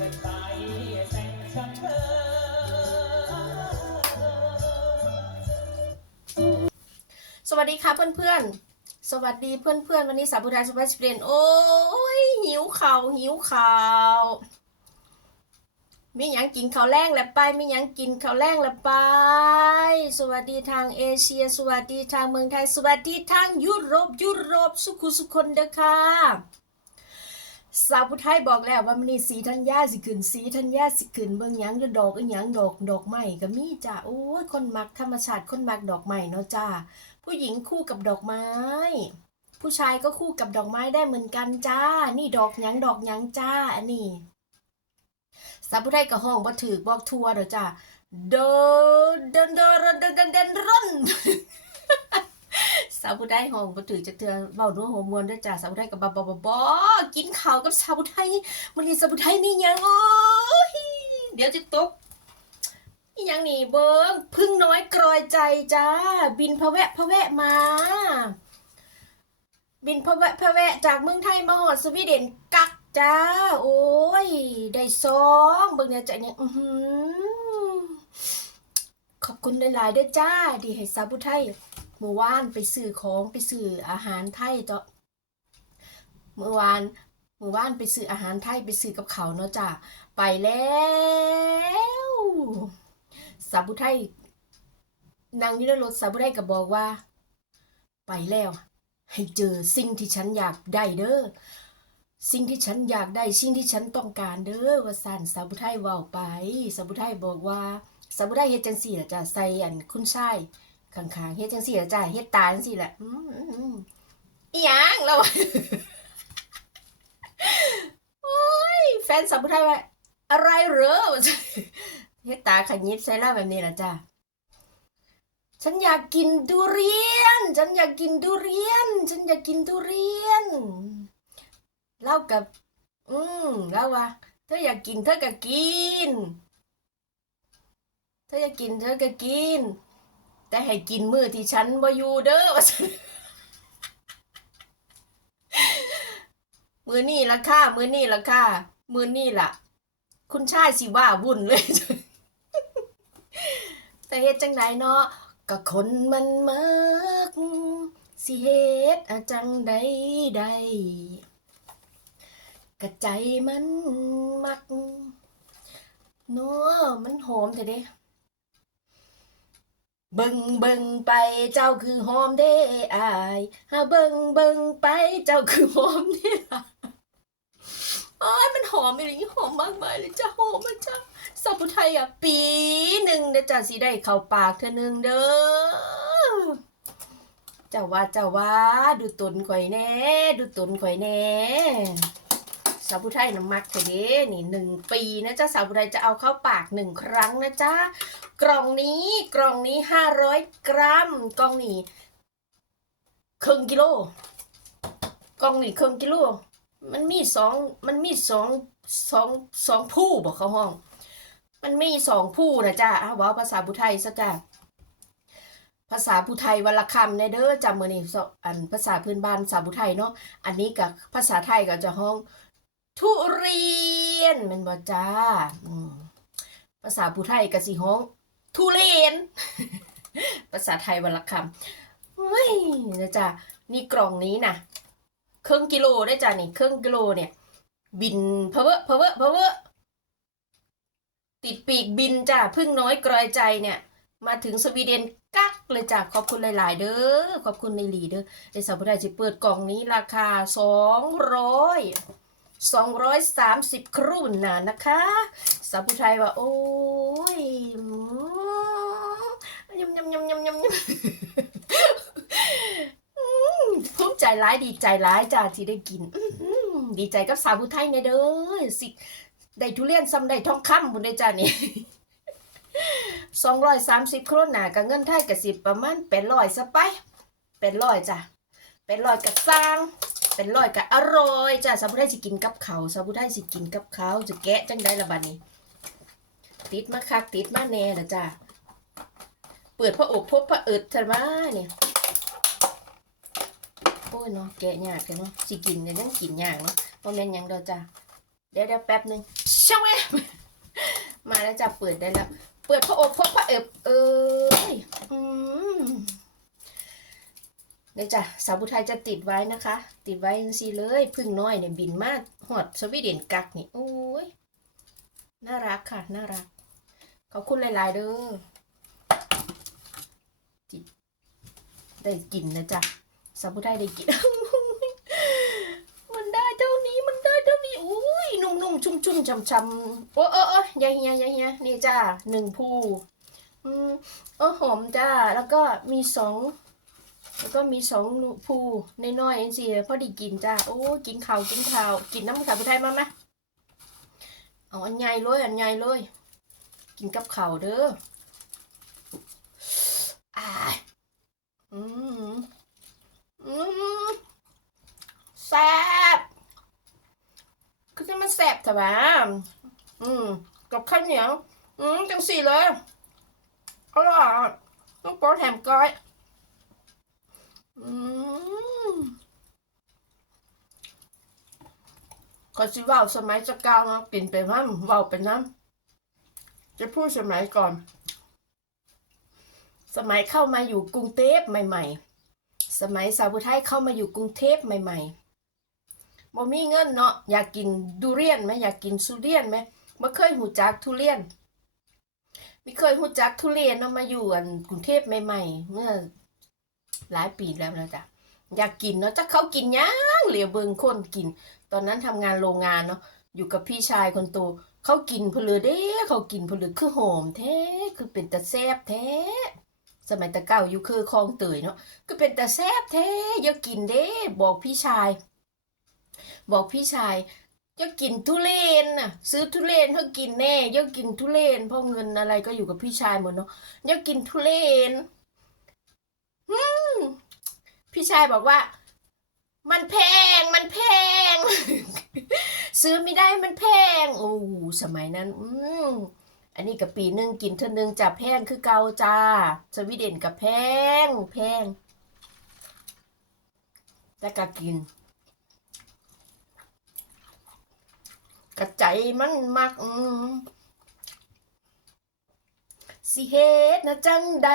กันไปแรับเธอ สวัสดีค่ะเพื่อนๆ สวัสดีเพื่อนๆ วันนี้สาวบุญไทยสุภาพสเปนโอ้ยหิวข่าวหิวข่าวมีหยังกินข้าวแล้งและไปมีหยังกินข้าวแล้งและไป สวัสดีทางเอเชีย สวัสดีทางเมืองไทย สวัสดีทางยุโรปยุโรปสุขุสุคนเด้ค่ะ สาวผู้ไทยบอกแล้วว่ามันนี่สีธัญญาสิขึ้นสีธัญญาสิขึ้นเบิ่งหยังจะดอกอีหยังดอกดอกไม้ก็มีจ้าโอ้ยคนมักธรรมชาติคนมักดอกไม้เนาะจ้าผู้หญิงคู่กับดอกไม้ ผู้ชายก็คู่กับดอกไม้ได้เหมือนกันจ้า นี่ดอกหยังดอกหยังจ้าอันนี้สาวผู้ไทยก็ห้องบ่ถือบอกทัวเด้อจ้าเดินเดินเดินเดินเดินเดินเดินร่นาวผู้ไทยห้องบ่ถือจะเทือเว้านัวยหัวมวนด้อจ้าสาวผู้ไทยก็บ่บ่บ่บ่กินข้าวกับสาวผู้ไทยมื้อนี้สาวผู้ไทยมีหยังโอ้ยเดี๋ยวจะตกอีหยังนี่เบิงพึ่งน้อยกรอยใจจ้า บินพะแวะพะแวะมา บินพะแวะพะแวะจากเมืองไทยมาหอดสวีเดนกักจ้า โอ้ย ได้ซองเบิ่งเนี่ยจะเนี่ยอือหือขอบคุณหลายๆเด้อจ้า ดีให้สาวผู้ไทย เมื่อวานไปซื้อของไปซื้ออาหารไทยจ้ะเมื่อวานเมื่อวานไปซื้ออาหารไทยไปซื้อกับเขาเนาะจ้าไปแล้วสาวผู้ไทยนางอยู่ในรถสาวผู้ไทยก็บอกว่า ไปแล้ว ให้เจอสิ่งที่ฉันอยากได้เด้อสิ่งที่ฉันอยากได้สิ่งที่ฉันต้องการเด้อว่าสันสาวผู้ไทยว้าไปสาวผู้ไทยบอกว่าสาวผู้ไทยเฮ็ดจังซี่ล่ะจ้ะใส่อันคุณชาย ข้างๆเฮ็ดจังซี่ละจ้ะเฮ็ดตาจังซี่แหละอื้มอื้มอีหยังเราโอ้ยแฟนสาวผู้ไทยว่าอะไรเหรอเฮ็ดตาขยิบใส่หน้าแบบนี้ล่ะจ้ะฉันอยากกินทุเรียน ฉันอยากกินทุเรียน ฉันอยากกินทุเรียนเล่ากับ อืมเล่าว่าเธออยากกินเธอก็กิน เธออยากกินเธอก็กิน แต่ให้กินมื้อที่ฉันบ่อยู่เด้อว่าซั่นมือนี้ล่ะค่ะมือนี้ล่ะค่ะมือนี้ล่ะ คุณชายสิว่าวุ่นเลย แต่เฮ็ดจังไดเนาะก็คนมันมักสิเฮ็ดอะจังใดใดกระใจมันมักเนาะมันหอมแต่เด้ เบิ่งเบิ่งไปเจ้าคือหอมเด้อายหาเบิ่งเบิ่งไปเจ้าคือหอมเด้ล่ะโอ้ยมันหอมอะไรนี่หอมมากมายเลยจ้าหอมมันจ้าสาวผู้ไทยอะปีหนึ่งเด้จ้าสิได้เข้าปากเธอหนึ่งเด้อเจ้าว่าเจ้าว่าดูตุนข่อยแน่ ดูตุนข่อยแน่ สาวผู้ไทยน้ำมักเธอเด้นี่หนึ่งปีนะจ๊ะสาวผู้ไทยจะเอาเข้าปากหนึ่งครั้งนะจ๊ะกล่องนี้กล่องนี้ห้าร้อยกรัมกล่องนี้ครึ่งกิโลกล่องนี้ครึ่งกิโลมันมีสองมันมีสองสองสองผู้บอกเขาห้อง มันมีสองผู้นะจ้าเอาว่าภาษาผู้ไทยซะจ้าภาษาผู้ไทยวันละคำในเด้อจำมือนี่อันภาษาพื้นบ้านภาษาผู้ไทยเนาะอันนี้กับภาษาไทยก็จะห้อง ทุเรียนมันบ่จ้าภาษาผู้ไทยก็สิห้อง ทุเรียน ภาษาไทยวันละคำเฮ้ยนะจ้านี่กล่องนี้นะเครึ่องกิโลได้จ้านี่เครึ่องกิโลเนี่ย บินเพอเวอเพเวอเพเวอติดปีกบินจ้าพึ่งน้อยกรอยใจเนี่ย มาถึงสวีเดนกักเลยจ้าขอบคุณหลาย ๆ เด้อขอบคุณในหลีเด้อไอสาวผู้ใดจะเปิดกล่องนี้ราคาสองร้อย สองร้อยสามสิบครูนนะนะคะสาวผู้ไทยว่า โอ้ยยำยำยำยำยำยำภูมิใจร้ายดีใจร้ายจ้าที่ได้กิน ดีใจกับสาวผู้ไทยเนี่ยเด้อสิได้ทุเรียนซ้ำได้ทองคำบุญได้จ้านี่สองร้อยสามสิบโครนหน่ะกับเงินไทยกับสิบประมาณเป็นร้อยซะไปเป็นร้อยจ้ะเป็นร้อยกับสร้าง เป็นร้อยกับอร่อยจ้ะสาวผู้ได้สิกินกับเขาสาวผู้ได้สิกินกับเขาจะแกะจังได้ละบัดนี้ ติดมาคักติดมาแน่ละจ้ะเปิดพระอกพบพระเอิดเถอมาเนี่ยโอ้ยเนาะแกะยากเลยเนาะสิกินกันยังกินยากเนาะเพราะแม่นหยังเดอจ้ะเดี๋ยวเดี๋ยวแป๊บหนึ่งช่างแม่มาแล้วจะเปิดได้แล้วเปิดพระอบพบพระเอิบเอ้ยอืม เดี๋ยวจ้ะสาวผู้ไทยจะติดไว้นะคะ ติดไว้ยังซีเลยพึ่งน้อยเนี่ยบินมาหอดสวีเดนกักนี่โอ้ยน่ารักค่ะ น่ารัก ขอบคุณหลาย ๆ เด้อจิได้กินนะจ๊ะสาวผู้ไทยได้กิน มันได้เท่านี้มันได้เท่านี้อุ้ยนุ่มๆชุ่มๆช่ำๆโอ้เออเออยายเฮียยายเฮียนี่จ้าหนึ่งภูอืมเออหอมจ้าแล้วก็มีสอง แล้วก็มีสองภูน้อยๆเองสิพอดีกินจ้าโอ้กินข้าวกินข้าวกินน้ำสาวผู้ไทยมาไหมเอาอันใหญ่เลยอันใหญ่เลย กินกับข้าวเด้ออ่าอืมอืมแซ่บคือจะมันแซ่บแต่ว่าอืมกับข้าวเหนียวอืมจังสี่เลยอร่อยต้องโปรแถมก้อย ก็สิว่าสมัยจะก้าวเนาะกินไปน้ำว่าไปน้ำจะพูดสมัยก่อน สมัยเข้ามาอยู่กรุงเทพใหม่ ๆ สมัยสาวผู้ไทยเข้ามาอยู่กรุงเทพใหม่ๆบ่มีเงินเนาะอยากกินดูเรียนไหมอยากกินสุเรียนไหมบ่เคยหูจักทุเรียนไม่เคยหูจักทุเรียนเนาะมาอยู่อันกรุงเทพใหม่ ๆ เมื่อ หลายปีแล้วนะจ๊ะอยากกินเนาะถ้าเขากินย่างเหลียวเบิงคนกิน ตอนนั้นทำงานโรงงานเนาะอยู่กับพี่ชายคนโตเขากินเพลือเด้เขากินเพลือคือหอมแท้คือเป็นตาแซบแท้ สมัยตะเก้าอยู่คือคลองเตยเนาะก็เป็นตาแซบแท้อย่ากินเด้บอกพี่ชาย บอกพี่ชายอย่ากินทุเรนน่ะ ซื้อทุเรนเพื่อกินแน่อย่ากินทุเรนเพราะเงินอะไรก็อยู่กับพี่ชายหมดเนาะอย่ากินทุเรน พี่ชายบอกว่า มันแพงมันแพง ซื้อไม่ได้มันแพง โอ้สมัยนั้น อืมอันนี้กับปีหนึ่งกินเท่านึงจะแพงคือเกาจ้า สวีเดนกับแพง แพงแต่ก็กิน กระใจมันมักอืมสิเฮ็ดนะจังใด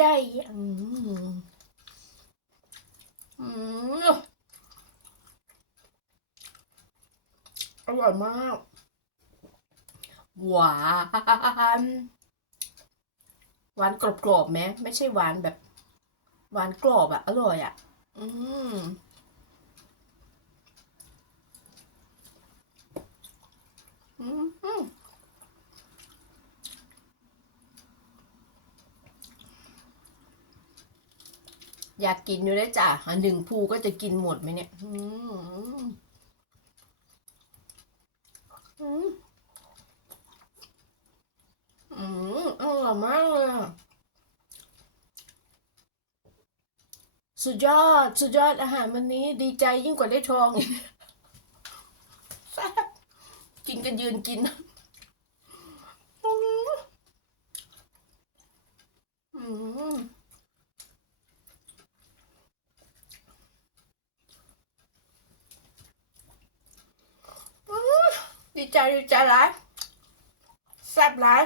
ใดอืม อร่อยมาก หวาน หวานกรอบๆไหมไม่ใช่หวานแบบ หวานกรอบอะอร่อยอะอืมอืม อยากกินอยู่ได้จ้ะอันหนึ่งภูก็จะกินหมดไหมเนี่ยอืมอืมอร่อยมากเลยสุดยอด สุดยอดอาหารวันนี้ดีใจยิ่งกว่าได้ทองอีกแซ่บกินกันยืนกินอืมอืม ดี ใจดีใจหลายแซ่บหลาย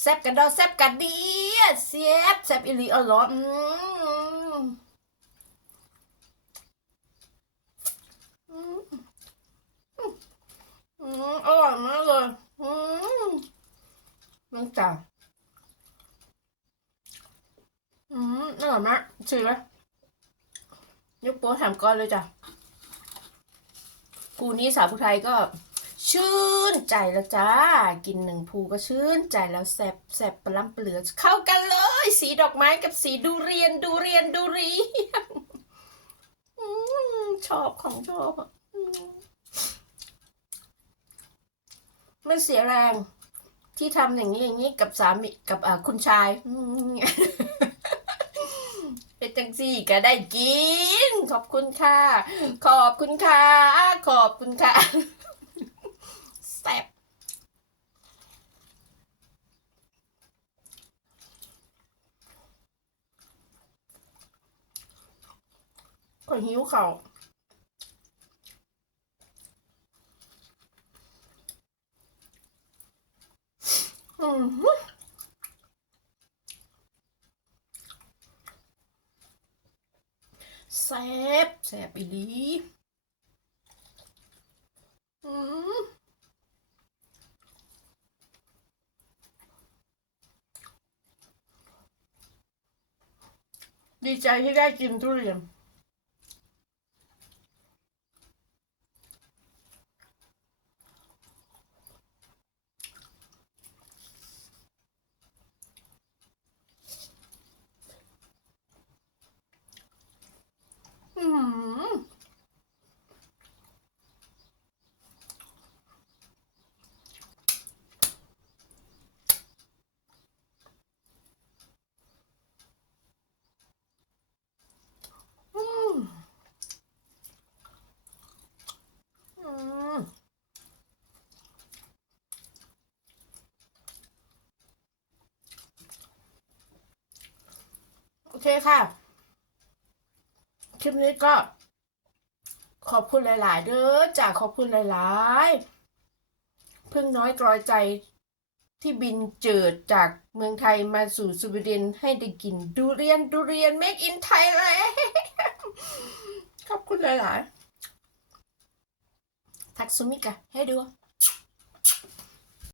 แซ่บกันดอแซ่บกันดีแซ่บแซ่บอีหลีอร่อยอร่อยมากเลยน้องจ๋าอืมอร่อยมากชิมเลย ยกโป๊ถามก้อนเลยจ้ะภูนี้สาวผู้ไทยก็ชื่นใจแล้วจ้า กินหนึ่งภูก็ชื่นใจแล้วแสบแสบปลาล้ำเปลือกเข้ากันเลย สีดอกไม้กับสีดูเรียนดูเรียนดูเรียนชอบของชอบอะมันเสียแรงที่ทำอย่างนี้อย่างนี้กับสามีกับคุณชายอ จังสี่ก็ได้กิน ขอบคุณค่ะ ขอบคุณค่ะ ขอบคุณค่ะแซ่บก็หิวเขาอืม แซบแซบอีลีอืมดีใจที่ได้กินทุเรียน อืมอืมอืมโอ เคค่ะ คลิปนี้ก็ ขอบคุณหลาย ๆ เด้อจากขอบคุณหลายๆ พึ่งน้อยกรอยใจที่บินเจิดจากเมืองไทยมาสู่สวีเดนให้ได้กินดูเรียนดูเรียน make in Thailand ขอบคุณหลาย ๆ ทักซุมิกะให้ดู